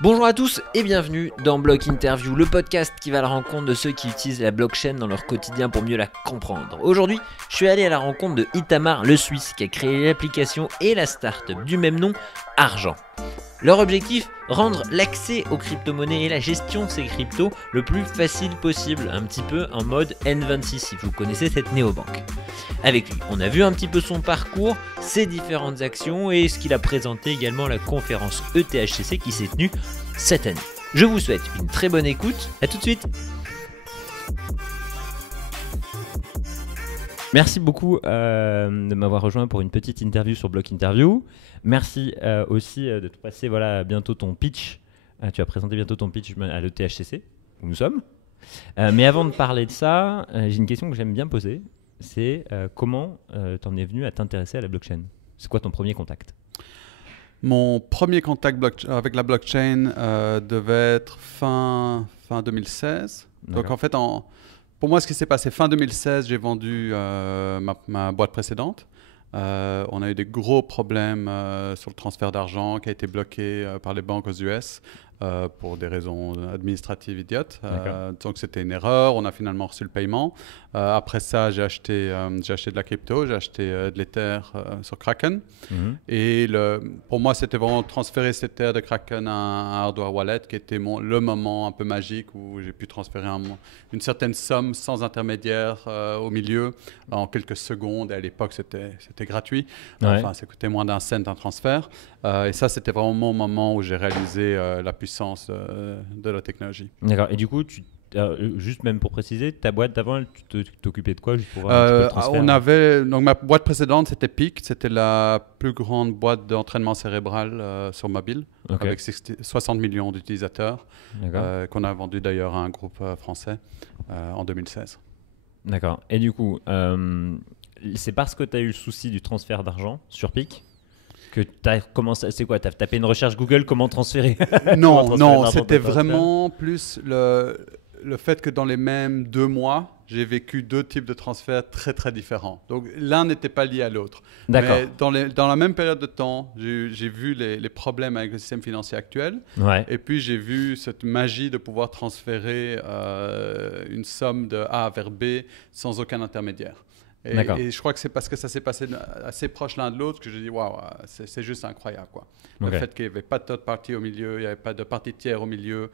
Bonjour à tous et bienvenue dans Block Interview, le podcast qui va à la rencontre de ceux qui utilisent la blockchain dans leur quotidien pour mieux la comprendre. Aujourd'hui, je suis allé à la rencontre de Itamar le Suisse qui a créé l'application et la start-up du même nom, Argent. Leur objectif, rendre l'accès aux crypto-monnaies et la gestion de ces cryptos le plus facile possible, un petit peu en mode N26 si vous connaissez cette néobanque. Avec lui, on a vu un petit peu son parcours, ses différentes actions et ce qu'il a présenté également à la conférence ETHCC qui s'est tenue cette année. Je vous souhaite une très bonne écoute, à tout de suite. Merci beaucoup de m'avoir rejoint pour une petite interview sur Block Interview. Merci aussi de te passer bientôt ton pitch. Tu vas présenter bientôt ton pitch à l'ETHCC, où nous sommes. Mais avant de parler de ça, j'ai une question que j'aime bien poser. C'est comment t'en es venu à t'intéresser à la blockchain? C'est quoi ton premier contact? Mon premier contact avec la blockchain devait être fin 2016. D'accord. Donc en fait, pour moi, ce qui s'est passé fin 2016, j'ai vendu ma boîte précédente. On a eu des gros problèmes sur le transfert d'argent qui a été bloqué par les banques aux US pour des raisons administratives idiotes. Donc c'était une erreur, on a finalement reçu le paiement. Après ça, j'ai acheté de la crypto, j'ai acheté de l'Ether sur Kraken. Et pour moi, c'était vraiment transférer cet Ether de Kraken à un hardware wallet qui était le moment un peu magique où j'ai pu transférer une certaine somme sans intermédiaire au milieu en quelques secondes. Et à l'époque, c'était gratuit. Enfin, ça coûtait moins d'un cent un transfert. Et ça, c'était vraiment mon moment où j'ai réalisé la puissance de la technologie. D'accord. Et du coup, juste même pour préciser, ta boîte d'avant, tu t'occupais de quoi juste pour un petit peu le transfert? Donc ma boîte précédente, c'était Peak. C'était la plus grande boîte d'entraînement cérébral sur mobile, avec 60 millions d'utilisateurs, qu'on a vendu d'ailleurs à un groupe français en 2016. D'accord. Et du coup, c'est parce que tu as eu le souci du transfert d'argent sur Peak que tu as commencé. C'est quoi? Tu as tapé une recherche Google, comment transférer? Non, c'était vraiment plus le fait que dans les mêmes 2 mois, j'ai vécu 2 types de transferts très très différents. Donc l'un n'était pas lié à l'autre. D'accord. Mais dans la même période de temps, j'ai vu les problèmes avec le système financier actuel. Et puis j'ai vu cette magie de pouvoir transférer une somme de A vers B sans aucun intermédiaire. Et je crois que c'est parce que ça s'est passé assez proche l'un de l'autre que j'ai dit waouh, c'est juste incroyable quoi. Le fait qu'il n'y avait pas de third party au milieu, il n'y avait pas de partie tiers au milieu.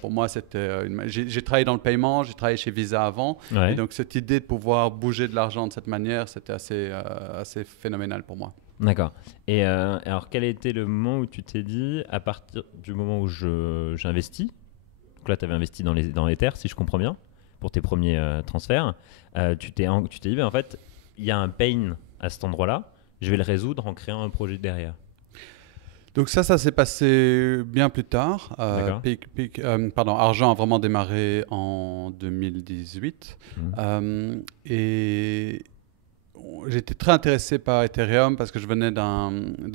Pour moi, c'était j'ai travaillé dans le paiement, j'ai travaillé chez Visa avant, et donc cette idée de pouvoir bouger de l'argent de cette manière, c'était assez phénoménal pour moi. D'accord. Et alors, quel a été le moment où tu t'es dit, à partir du moment où j'investis, donc là, tu avais investi dans les terres, si je comprends bien, pour tes premiers transferts, tu t'es dit, en fait, il y a un pain à cet endroit-là, je vais le résoudre en créant un projet derrière. Donc ça s'est passé bien plus tard. Argent a vraiment démarré en 2018. Et j'étais très intéressé par Ethereum parce que je venais d'un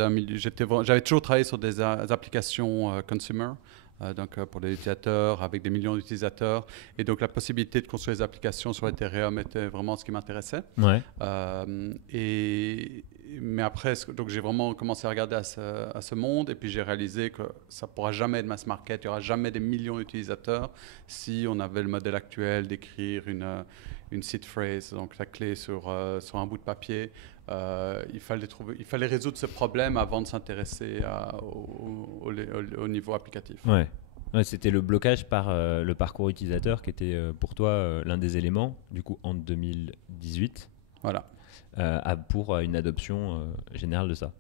milieu... J'avais toujours travaillé sur des applications consumer. Donc pour les utilisateurs, avec des millions d'utilisateurs. Et donc la possibilité de construire des applications sur Ethereum était vraiment ce qui m'intéressait. Mais après, donc j'ai vraiment commencé à regarder à ce monde et puis j'ai réalisé que ça ne pourra jamais être mass market, il n'y aura jamais des millions d'utilisateurs si on avait le modèle actuel d'écrire une seed phrase, donc la clé sur un bout de papier. Il fallait résoudre ce problème avant de s'intéresser au niveau applicatif. Ouais, c'était le blocage par le parcours utilisateur qui était pour toi l'un des éléments, du coup en 2018, pour une adoption générale de ça.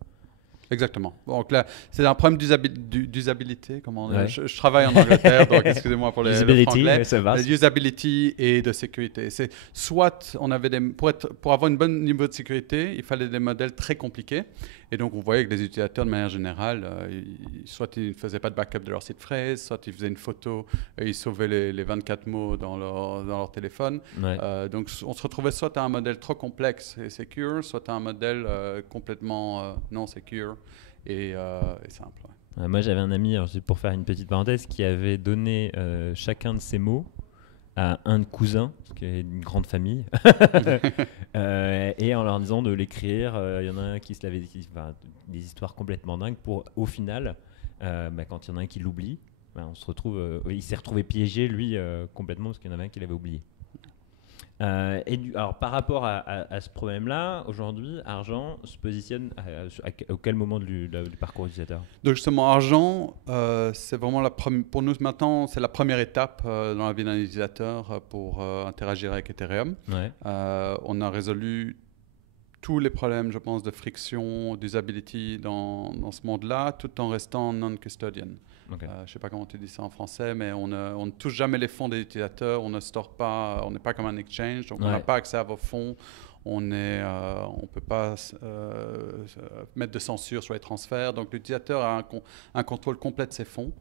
Exactement. Donc là, c'est un problème d'usabilité. Je travaille en Angleterre, donc excusez-moi pour le franglais. De usability et de sécurité. C'est soit on avait pour avoir une bonne niveau de sécurité, il fallait des modèles très compliqués. Et donc on voyait que les utilisateurs de manière générale, soit ils ne faisaient pas de backup de leur site phrase, soit ils faisaient une photo et ils sauvaient les 24 mots dans leur téléphone. Donc on se retrouvait soit à un modèle trop complexe et secure, soit à un modèle complètement non secure et simple. Moi j'avais un ami, alors, pour faire une petite parenthèse, qui avait donné chacun de ses mots à un cousin, qui est une grande famille, et en leur disant de l'écrire. Il y en a un qui se l'avait dit, des histoires complètement dingues pour, au final, quand il y en a un qui l'oublie, on se retrouve, il s'est retrouvé piégé lui complètement parce qu'il y en avait un qui l'avait oublié. Alors par rapport à ce problème-là, aujourd'hui, Argent se positionne à quel moment du parcours utilisateur? Donc justement, Argent, c'est vraiment pour nous maintenant, c'est la première étape dans la vie d'un utilisateur pour interagir avec Ethereum. Ouais. On a résolu tous les problèmes, je pense, de friction, d'usability dans ce monde-là, tout en restant non-custodian. Okay. Je ne sais pas comment tu dis ça en français, mais on ne touche jamais les fonds des utilisateurs, on ne store pas, on n'est pas comme un exchange, donc on n'a pas accès à vos fonds, on ne peut pas mettre de censure sur les transferts, donc l'utilisateur a un contrôle complet de ses fonds.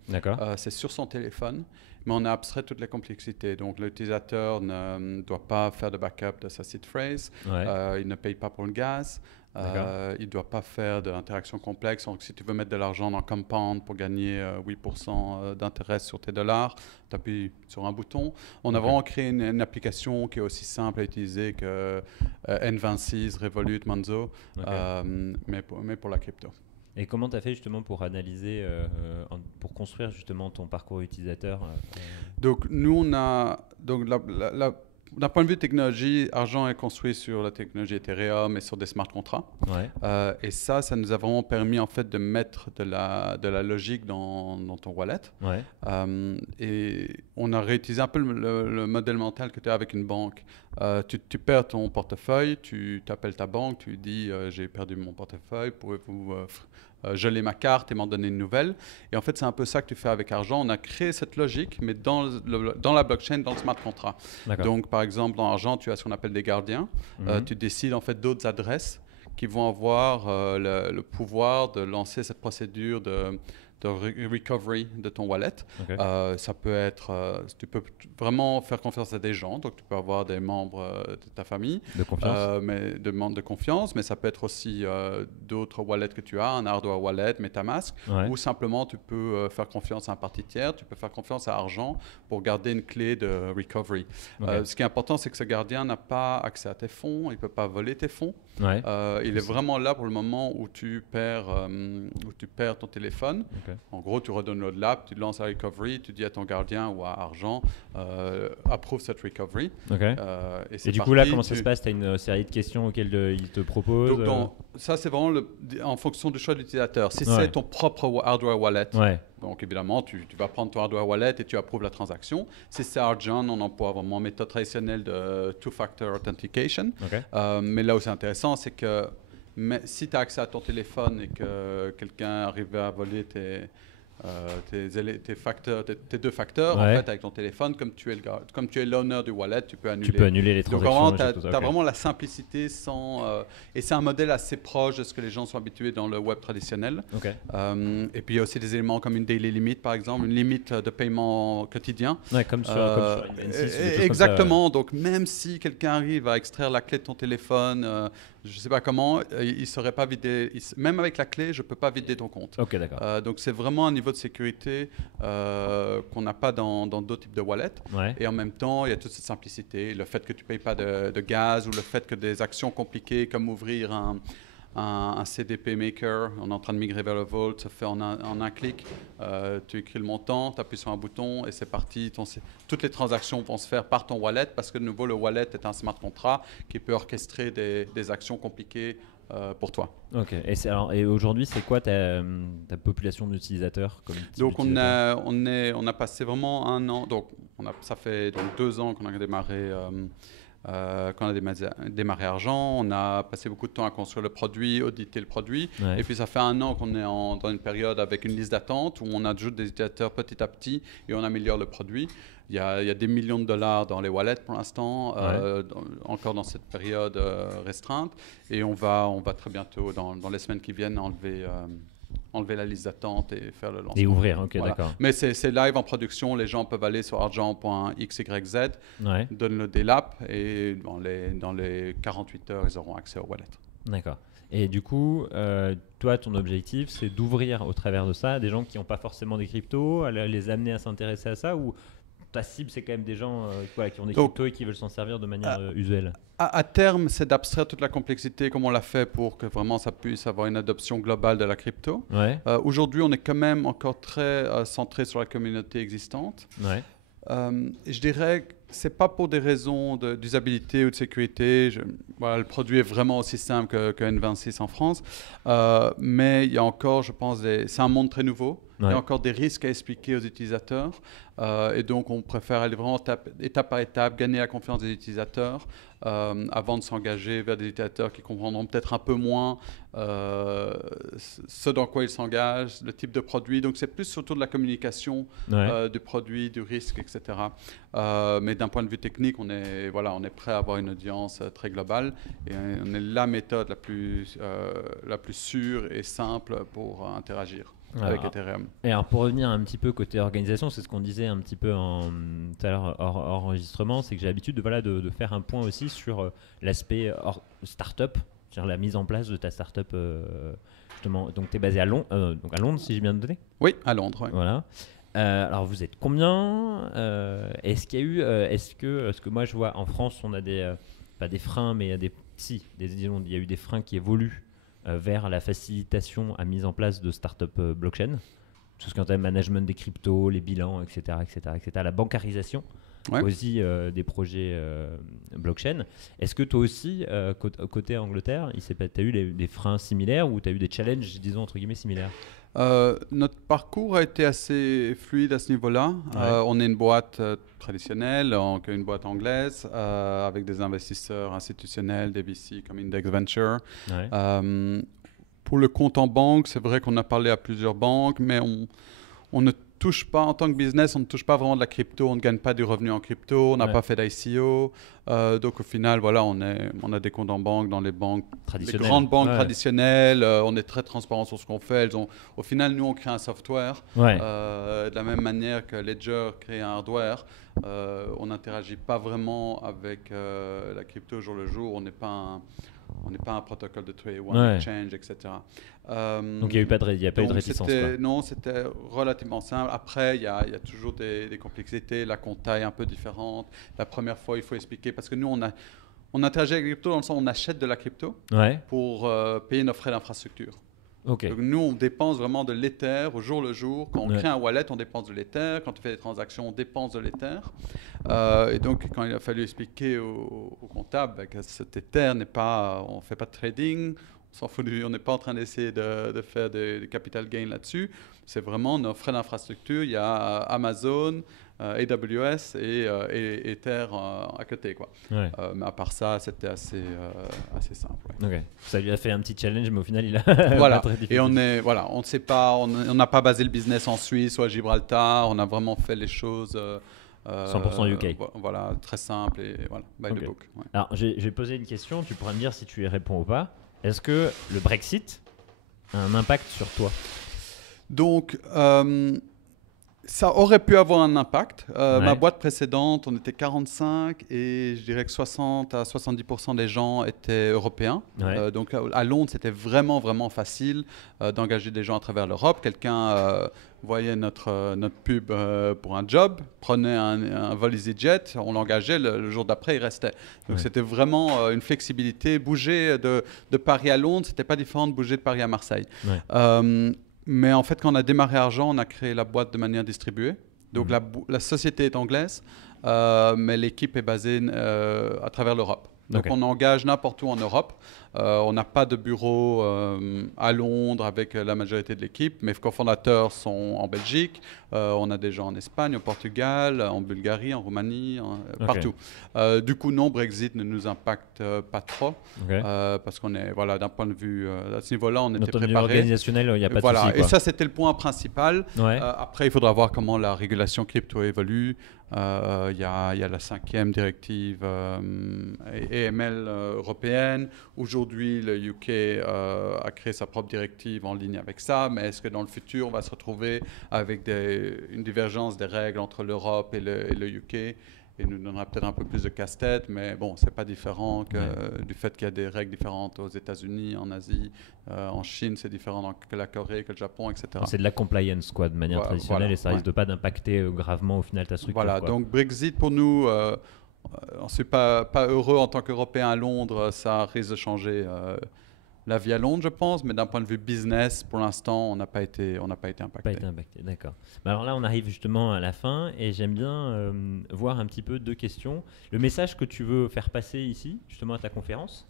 C'est sur son téléphone, mais on a abstrait toutes les complexités. Donc l'utilisateur ne doit pas faire de backup de sa seed phrase, il ne paye pas pour le gaz. Il ne doit pas faire d'interaction complexe. Donc, si tu veux mettre de l'argent dans Compound pour gagner 8% d'intérêt sur tes dollars, tu appuies sur un bouton. On a vraiment créé une application qui est aussi simple à utiliser que N26, Revolut, Monzo, mais pour la crypto. Et comment tu as fait justement pour analyser, pour construire justement ton parcours utilisateur Donc, nous, on a... Donc, d'un point de vue technologie, Argent est construit sur la technologie Ethereum et sur des smart contracts. Et ça nous a vraiment permis en fait de mettre de la logique dans ton wallet. Et on a réutilisé un peu le modèle mental que tu as avec une banque. Tu perds ton portefeuille, tu t'appelles ta banque, tu dis j'ai perdu mon portefeuille, pouvez-vous geler ma carte et m'en donner une nouvelle. Et en fait, c'est un peu ça que tu fais avec Argent. On a créé cette logique, mais dans la blockchain, dans le smart contract. Donc, par exemple, dans Argent, tu as ce qu'on appelle des gardiens. Tu décides en fait d'autres adresses qui vont avoir le pouvoir de lancer cette procédure de recovery de ton wallet. Ça peut être, tu peux vraiment faire confiance à des gens, donc tu peux avoir des membres de ta famille, des membres de confiance, mais ça peut être aussi d'autres wallets que tu as, un hardware wallet, MetaMask, ou simplement tu peux faire confiance à un parti tiers, tu peux faire confiance à Argent pour garder une clé de recovery. Ce qui est important, c'est que ce gardien n'a pas accès à tes fonds, il ne peut pas voler tes fonds. Il est vraiment là pour le moment où tu perds ton téléphone. En gros, tu redonnes l'app, tu lances la recovery, tu dis à ton gardien ou à Argent, approuve cette recovery. Et du coup, là, comment ça se passe? Tu as une série de questions auxquelles il te propose. Donc, ça, c'est vraiment en fonction du choix de l'utilisateur. Si c'est ton propre hardware wallet, donc évidemment, tu vas prendre ton hardware wallet et tu approuves la transaction. Si c'est Argent, on emploie vraiment une méthode traditionnelle de two-factor authentication. Mais là où c'est intéressant, c'est que si tu as accès à ton téléphone et que quelqu'un arrive à voler tes deux facteurs, en fait, avec ton téléphone, comme tu es l'owner du wallet, tu peux annuler. Tu peux annuler les transactions. Donc, tu as vraiment la simplicité et c'est un modèle assez proche de ce que les gens sont habitués dans le web traditionnel. Et puis, il y a aussi des éléments comme une daily limit, par exemple, une limite de paiement quotidien. Comme sur N26. Exactement. Donc, même si quelqu'un arrive à extraire la clé de ton téléphone, je ne sais pas comment, il ne saurait pas vider. Même avec la clé, je ne peux pas vider ton compte. Donc, c'est vraiment un niveau de sécurité qu'on n'a pas dans d'autres types de wallets. Et en même temps, il y a toute cette simplicité. Le fait que tu ne payes pas de gaz ou le fait que des actions compliquées comme ouvrir un CDP Maker, on est en train de migrer vers le Vault, ça fait en un clic, tu écris le montant, tu appuies sur un bouton et c'est parti. Toutes les transactions vont se faire par ton wallet parce que de nouveau, le wallet est un smart contract qui peut orchestrer des actions compliquées pour toi. Et aujourd'hui, c'est quoi ta population d'utilisateurs Donc, on a passé vraiment un an. Donc, ça fait 2 ans qu'on a démarré. Quand on a démarré Argent, on a passé beaucoup de temps à construire le produit, auditer le produit. Et puis, ça fait un an qu'on est dans une période avec une liste d'attente où on ajoute des utilisateurs petit à petit et on améliore le produit. Il y a des millions de dollars dans les wallets pour l'instant, encore dans cette période restreinte. Et on va très bientôt, dans les semaines qui viennent, enlever la liste d'attente et faire le lancement. Et ouvrir, d'accord. Mais c'est live en production, les gens peuvent aller sur argent.xyz, downloader l'app et dans les 48 heures, ils auront accès au wallet. D'accord. Et du coup, toi, ton objectif, c'est d'ouvrir au travers de ça des gens qui n'ont pas forcément des cryptos, à les amener à s'intéresser à ça, ou ta cible, c'est quand même des gens voilà, qui ont des Donc, cryptos et qui veulent s'en servir de manière usuelle. À terme, c'est d'abstraire toute la complexité comme on l'a fait pour que vraiment ça puisse avoir une adoption globale de la crypto. Ouais, Aujourd'hui, on est quand même encore très centré sur la communauté existante. ouais, Je dirais que c'est pas pour des raisons d'usabilité ou de sécurité. Voilà, le produit est vraiment aussi simple que N26 en France. Mais il y a encore, je pense, c'est un monde très nouveau. Il y ouais. a encore des risques à expliquer aux utilisateurs. Et donc, on préfère aller vraiment étape par étape, gagner la confiance des utilisateurs avant de s'engager vers des utilisateurs qui comprendront peut-être un peu moins ce dans quoi ils s'engagent, le type de produit. Donc, c'est plus surtout de la communication Ouais. du produit, du risque, etc. Mais d'un point de vue technique, on est prêt à avoir une audience très globale et on est la méthode la plus sûre et simple pour interagir avec Ethereum. Et alors pour revenir un petit peu côté organisation, c'est ce qu'on disait un petit peu tout à l'heure hors enregistrement, c'est que j'ai l'habitude de faire un point aussi sur l'aspect startup, c'est-à-dire la mise en place de ta startup justement. Donc tu es basé à Londres, donc à Londres si j'ai bien noté. Oui, à Londres. Ouais. Voilà. Alors vous êtes combien Est-ce qu'il y a eu, est-ce que moi je vois en France on a pas des freins mais disons, il y a eu des freins qui évoluent vers la facilitation à mise en place de startup blockchain, tout ce qui est le management des cryptos, les bilans, etc., la bancarisation aussi des projets blockchain. Est-ce que toi aussi, côté Angleterre, tu as eu des freins similaires ou tu as eu des challenges, disons, entre guillemets, similaires? Notre parcours a été assez fluide à ce niveau-là. Ouais. On est une boîte traditionnelle, une boîte anglaise, avec des investisseurs institutionnels, des VC comme Index Venture. Ouais. Pour le compte en banque, c'est vrai qu'on a parlé à plusieurs banques, mais on ne touche pas, en tant que business, on ne touche pas vraiment de la crypto, on ne gagne pas du revenu en crypto, on n'a pas fait d'ICO. Donc au final, voilà, on a des comptes en banque dans les grandes banques traditionnelles, on est très transparent sur ce qu'on fait. Au final, nous, on crée un software. De la même manière que Ledger crée un hardware, on n'interagit pas vraiment avec la crypto au jour le jour, on n'est pas un protocole de trade, one exchange, etc. Donc il n'y a pas eu de réticence. Non, c'était relativement simple. Après, il y a toujours des complexités. La compta est un peu différente. La première fois, il faut expliquer parce que nous, on interagit avec la crypto dans le sens où on achète de la crypto pour payer nos frais d'infrastructure. Okay. Donc nous, on dépense vraiment de l'Ether au jour le jour. Quand on crée un wallet, on dépense de l'Ether. Quand on fait des transactions, on dépense de l'Ether. Et donc, quand il a fallu expliquer au comptable que cet Ether n'est pas, on ne fait pas de trading, on s'en fout, on n'est pas en train d'essayer de faire du capital gain là-dessus. C'est vraiment nos frais d'infrastructure. Il y a Amazon, AWS et Ether à côté, quoi. Mais à part ça, c'était assez simple. Okay. Ça lui a fait un petit challenge, mais au final, il a voilà. pas très difficile. Et on ne sait pas, on n'a pas basé le business en Suisse ou à Gibraltar. On a vraiment fait les choses 100% UK. Voilà, très simple et voilà, by the book. Ouais. Alors, je vais poser une question. Tu pourras me dire si tu y réponds ou pas. Est-ce que le Brexit a un impact sur toi? Donc, ça aurait pu avoir un impact. Ma boîte précédente, on était 45 et je dirais que 60 à 70% des gens étaient européens. Donc à Londres, c'était vraiment, vraiment facile d'engager des gens à travers l'Europe. Quelqu'un voyait notre pub pour un job, prenait un vol EasyJet, on l'engageait, le jour d'après, il restait. Donc c'était vraiment une flexibilité. Bouger de Paris à Londres, c'était pas différent de bouger de Paris à Marseille. Mais en fait, quand on a démarré Argent, on a créé la boîte de manière distribuée. Donc la société est anglaise, mais l'équipe est basée à travers l'Europe. Donc on engage n'importe où en Europe. On n'a pas de bureau à Londres avec la majorité de l'équipe. Mes cofondateurs sont en Belgique. On a des gens en Espagne, au Portugal, en Bulgarie, en Roumanie, partout. Du coup, non, Brexit ne nous impacte pas trop. Parce qu'on est, voilà, d'un point de vue, à ce niveau-là, on était préparé. Organisationnel, il n'y a pas de souci. Et ça, c'était le point principal. Après, il faudra voir comment la régulation crypto évolue. Il y a la 5e directive AML européenne. Aujourd'hui, le UK a créé sa propre directive en ligne avec ça. Mais est-ce que dans le futur, on va se retrouver avec une divergence des règles entre l'Europe et le UK? et nous donnera peut-être un peu plus de casse-tête, mais bon, c'est pas différent du fait qu'il y a des règles différentes aux États-Unis, en Asie, en Chine, c'est différent que la Corée, que le Japon, etc. C'est de la compliance, quoi, de manière traditionnelle, et ça risque de pas d'impacter gravement au final ta structure. Voilà, quoi. donc Brexit pour nous, on ne suis pas heureux en tant qu'Européens à Londres, ça risque de changer la vie à Londres, je pense, mais d'un point de vue business, pour l'instant, on n'a pas été impacté. Pas été impacté, d'accord. Alors là, on arrive justement à la fin et j'aime bien voir un petit peu 2 questions. Le message que tu veux faire passer ici, justement à ta conférence,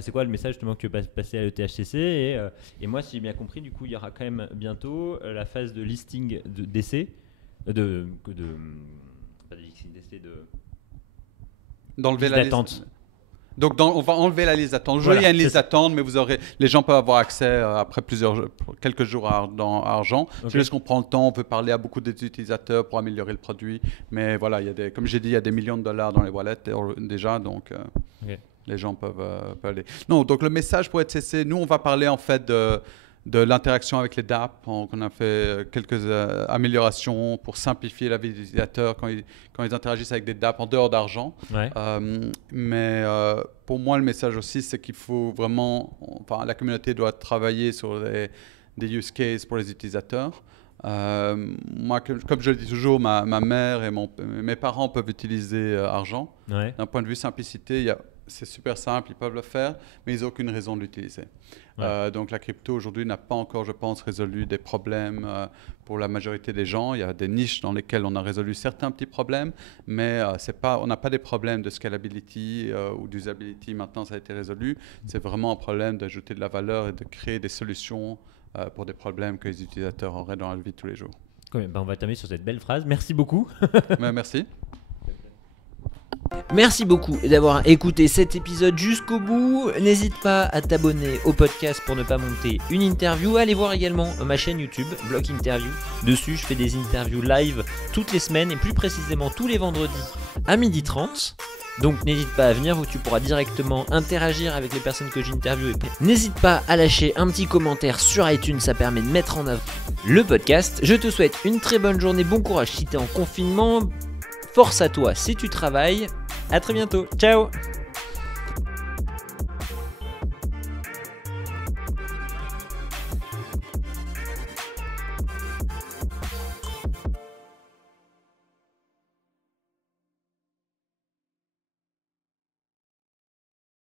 c'est quoi le message justement que tu veux passer à l'ETHCC et moi, si j'ai bien compris, du coup, il y aura quand même bientôt la phase de listing d'essai, pas de listing d'essai, d'enlever liste d'attente. Donc, on va enlever la liste d'attente. Aujourd'hui, il y a une liste d'attente, mais les gens peuvent avoir accès après quelques jours à Argent. Okay. C'est juste qu'on prend le temps, on peut parler à beaucoup d'utilisateurs pour améliorer le produit. Mais voilà, comme j'ai dit, il y a des millions de dollars dans les wallets déjà, donc les gens peuvent aller. Non, donc le message pour ETHCC, nous, on va parler en fait de l'interaction avec les DApp. On a fait quelques améliorations pour simplifier la vie des utilisateurs quand ils interagissent avec des DApp en dehors d'Argent. Ouais. Mais pour moi, le message aussi, c'est qu'il faut vraiment... la communauté doit travailler sur des use cases pour les utilisateurs. Moi, comme je le dis toujours, ma mère et mes parents peuvent utiliser Argent. Ouais. D'un point de vue simplicité, c'est super simple, ils peuvent le faire, mais ils n'ont aucune raison de l'utiliser. Ouais. Donc la crypto aujourd'hui n'a pas encore, je pense, résolu des problèmes pour la majorité des gens. Il y a des niches dans lesquelles on a résolu certains petits problèmes, mais on n'a pas des problèmes de scalability ou d'usability. Maintenant, ça a été résolu. C'est vraiment un problème d'ajouter de la valeur et de créer des solutions pour des problèmes que les utilisateurs auraient dans la vie de tous les jours. Ben on va terminer sur cette belle phrase. Merci beaucoup. Merci. Merci beaucoup d'avoir écouté cet épisode jusqu'au bout. N'hésite pas à t'abonner au podcast pour ne pas manquer une interview. Allez voir également ma chaîne YouTube, Block Interview. Dessus, je fais des interviews live toutes les semaines et plus précisément tous les vendredis à 12h30. Donc n'hésite pas à venir où tu pourras directement interagir avec les personnes que j'interviewe. N'hésite pas à lâcher un petit commentaire sur iTunes, ça permet de mettre en avant le podcast. Je te souhaite une très bonne journée, bon courage si tu es en confinement. Force à toi si tu travailles. À très bientôt. Ciao.